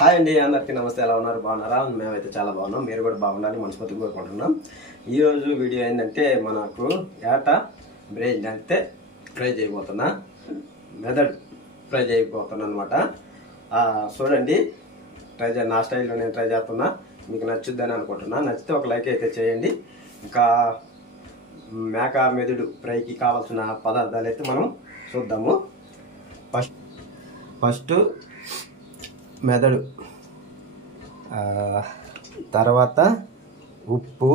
Hi అండి, అందరికీ నమస్తే. ఎలా ఉన్నారు? బాగున్నారా? మేమైతే చాలా బాగున్నాం. మీరు కూడా బాగుండాలని మనస్ఫూర్తిగా కోరుకుంటున్నాం. ఈరోజు వీడియో ఏంటంటే మనకు ఏటా బ్రెయిన్ అయితే ఫ్రై చేయబోతున్నా, మెదడు ఫ్రై చేయబోతున్నా అనమాట. చూడండి, నా స్టైల్లో నేను ట్రై చేస్తున్నా. మీకు నచ్చుద్దని అనుకుంటున్నా. నచ్చితే ఒక లైక్ అయితే చేయండి. ఇంకా మేక మెదడు ఫ్రైకి కావాల్సిన పదార్థాలు అయితే మనం చూద్దాము. ఫస్ట్ మెదడు, తర్వాత ఉప్పు,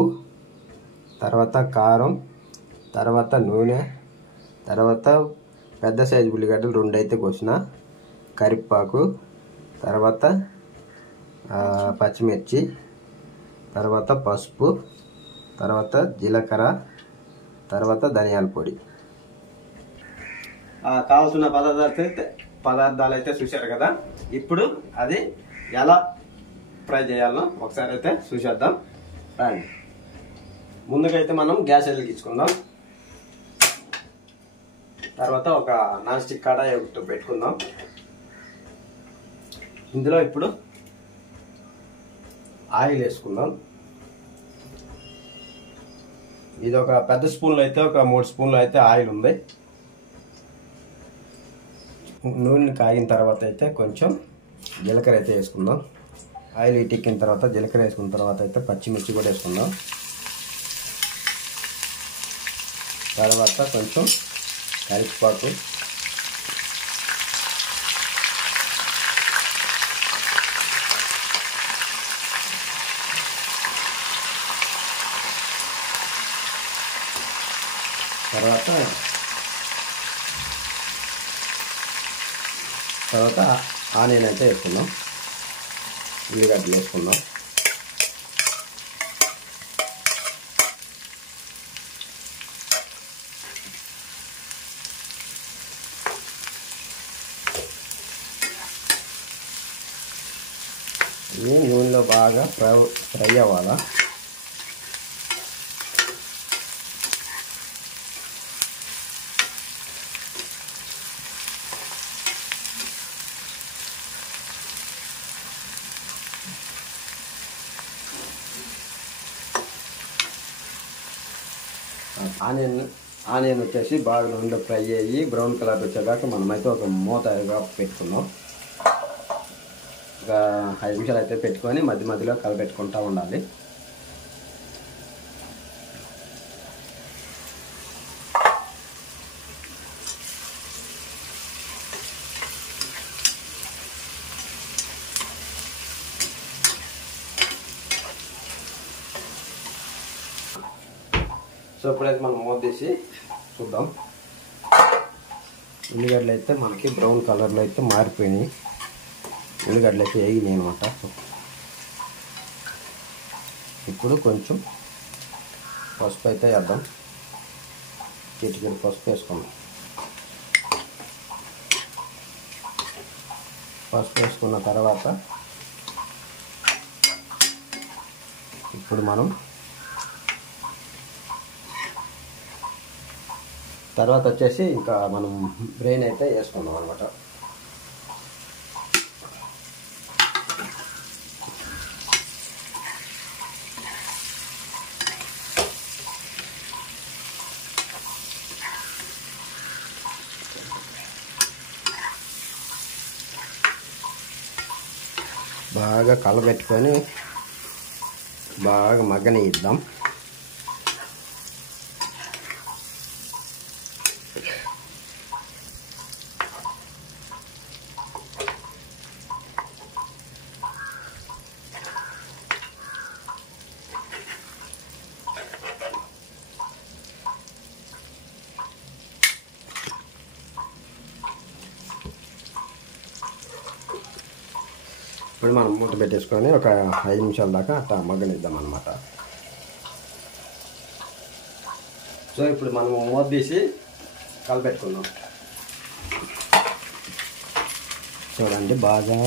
తర్వాత కారం, తర్వాత నూనె, తర్వాత పెద్ద సైజు ఉల్లిగడ్డలు 2 అయితే కోసిన, కరివేపాకు, తర్వాత పచ్చిమిర్చి, తర్వాత పసుపు, తర్వాత జీలకర్ర, తర్వాత ధనియాల పొడి. కావాల్సిన పదార్థాలు అయితే చూశారు కదా. ఇప్పుడు అది ఎలా ఫ్రై చేయాలో ఒకసారి అయితే చూసేద్దాం రండి. ముందుగా అయితే మనం గ్యాస్ వెలిగించుకుందాం. తర్వాత ఒక నాన్ స్టిక్ కడాయి ఒకటి పెట్టుకుందాం. ఇందులో ఇప్పుడు ఆయిల్ వేసుకుందాం. ఇది ఒక పెద్ద స్పూన్లో అయితే ఒక 3 స్పూన్లు అయితే ఆయిల్ ఉంది. నూనె కాగిన తర్వాత అయితే కొంచెం జీలకర్ర అయితే వేసుకుందాం. ఆయిల్ ఎక్కిన తర్వాత జీలకర్ర వేసుకున్న తర్వాత అయితే పచ్చిమిర్చి కూడా వేసుకుందాం. తర్వాత కొంచెం కరివేపాకు, తర్వాత ఆనియన్ అయితే వేసుకుందాం. ఉల్లిగడ్డలు వేసుకుందాం. ఇవి నూనెలో బాగా ఫ్రై అవ్వాలా. ఆనియన్ వచ్చేసి బాగా నూనెలో ఫ్రై అయ్యి బ్రౌన్ కలర్ వచ్చేదాకా మనమైతే ఒక మూతగా పెట్టుకుందాం. ఒక 5 నిమిషాలు అయితే పెట్టుకొని మధ్య మధ్యలో కలపెట్టుకుంటూ ఉండాలి. సో ఇప్పుడైతే మనం మూత తీసి చూద్దాం. ఉల్లిగడ్డలు అయితే మనకి బ్రౌన్ కలర్లో అయితే మారిపోయినాయి. ఉల్లిగడ్డలు అయితే వేగినాయి అనమాట. ఇప్పుడు కొంచెం పసుపు అయితే వేద్దాం. చిటికెడు పసుపు వేసుకుందాం. పసుపు వేసుకున్న తర్వాత ఇప్పుడు మనం తర్వాత వచ్చేసి ఇంకా మనం బ్రెయిన్ అయితే వేసుకుందాం అనమాట. బాగా కలబెట్టుకొని బాగా మగ్గనిద్దాం. ఇప్పుడు మనం మూత పెట్టేసుకొని ఒక 5 నిమిషాల దాకా అట్లా మగ్గనిద్దాం అన్నమాట. సో ఇప్పుడు మనం మూత తీసి కలపెట్టుకుందాం. చూడండి బాగా.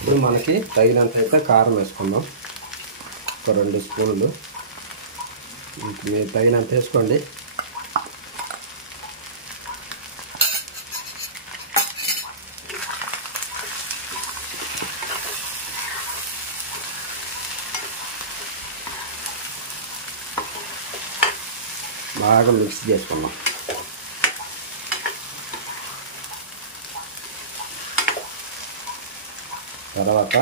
ఇప్పుడు మనకి తగినంత అయితే కారం వేసుకుందాం. ఒక 2 స్పూన్లు మీరు తగినంత వేసుకోండి. బాగా మిక్స్ చేసుకుందాం. తర్వాత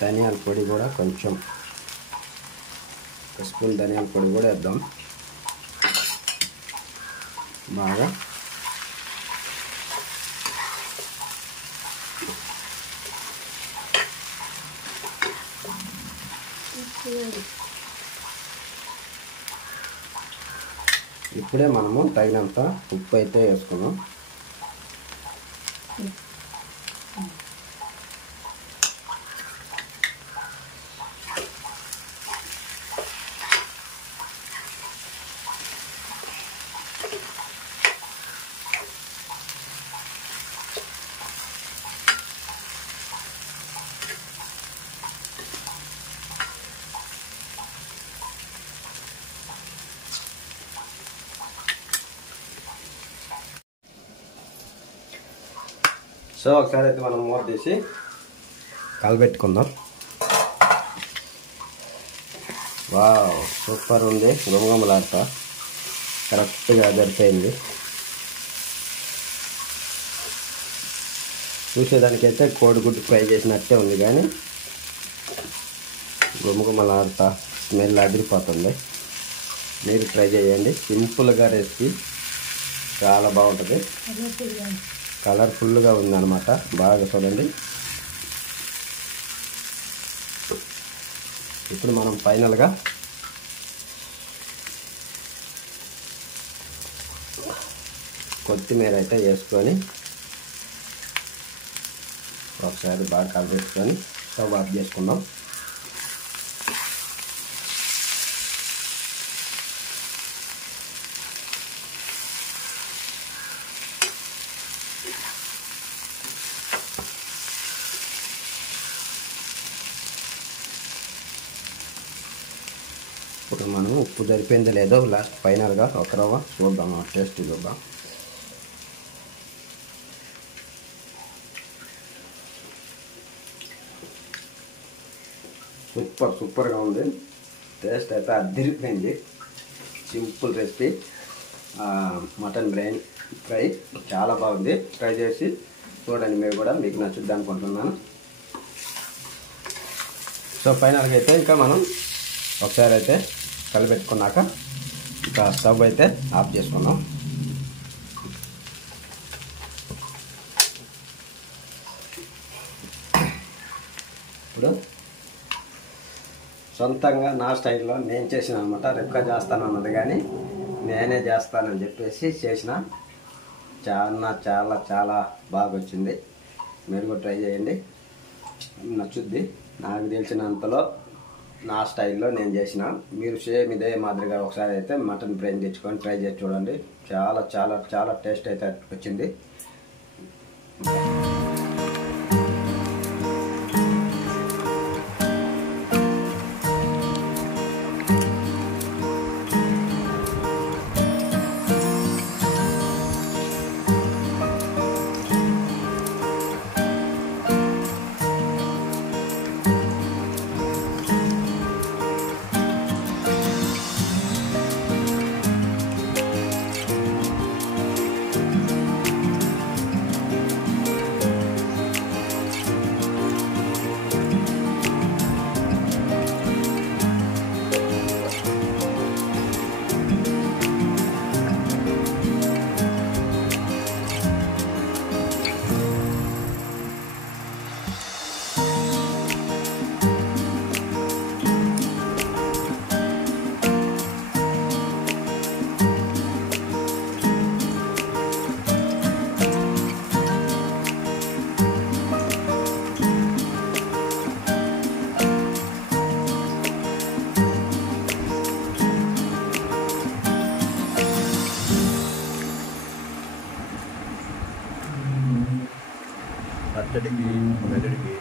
ధనియాల పొడి కూడా కొంచెం, ఒక స్పూన్ ధనియాల పొడి కూడా వేద్దాం. బాగా ఇప్పుడే మనము తగినంత ఉప్పు అయితే వేసుకున్నాం. సో ఒకసారి అయితే మనం మూత తీసి కలబెట్టుకుందాం. వావ్, సూపర్ ఉంది, గుమగుమలాడుతా కరెక్ట్గా సరిపోయింది. చూసేదానికైతే కోడిగుడ్డు ఫ్రై చేసినట్టే ఉంది, కానీ గుమగుమలాడుతా స్మెల్ అదిరిపోతుంది. మీరు ట్రై చేయండి, సింపుల్గా రెసిపీ చాలా బాగుంటుంది. కలర్ఫుల్గా ఉందన్నమాట. బాగా చూడండి. ఇప్పుడు మనం ఫైనల్గా కొత్తిమీర అయితే వేసుకొని ఒకసారి బాగా కలిపేసుకొని స్టవ్ ఆఫ్ చేసుకుందాం. ఇప్పుడు మనం ఉప్పు సరిపోయిందో లేదో లాస్ట్ ఫైనల్గా ఒక రవ్వ చూద్దాం, టేస్ట్ చూద్దాం. సూపర్గా ఉంది. టేస్ట్ అయితే అదిరిపోయింది. Simple recipe mutton brain fry చాలా బాగుంది. ట్రై చేసి చూడండి మీరు కూడా, మీకు నచ్చుద్ది అనుకుంటున్నాను. సో ఫైనల్గా అయితే ఇంకా మనం ఒకసారి అయితే కలిపెట్టుకున్నాక ఇంకా స్టవ్ అయితే ఆఫ్ చేసుకున్నాం. ఇప్పుడు సొంతంగా నా స్టైల్లో నేను చేసిన అనమాట. రెప్కా చేస్తాను అన్నది కానీ నేనే చేస్తానని చెప్పేసి చేసిన. చాలా చాలా చాలా బాగా వచ్చింది. మీరు కూడా ట్రై చేయండి, నచ్చుద్ది. నాకు తెలిసినంతలో నా స్టైల్లో నేను చేసిన. మీరు సేమ్ ఇదే మాదిరిగా ఒకసారి అయితే మటన్ బ్రెయిన్ తెచ్చుకొని ట్రై చేసి చూడండి. చాలా చాలా చాలా టేస్ట్ అయితే వచ్చింది. పచ్చడికి మెదడికి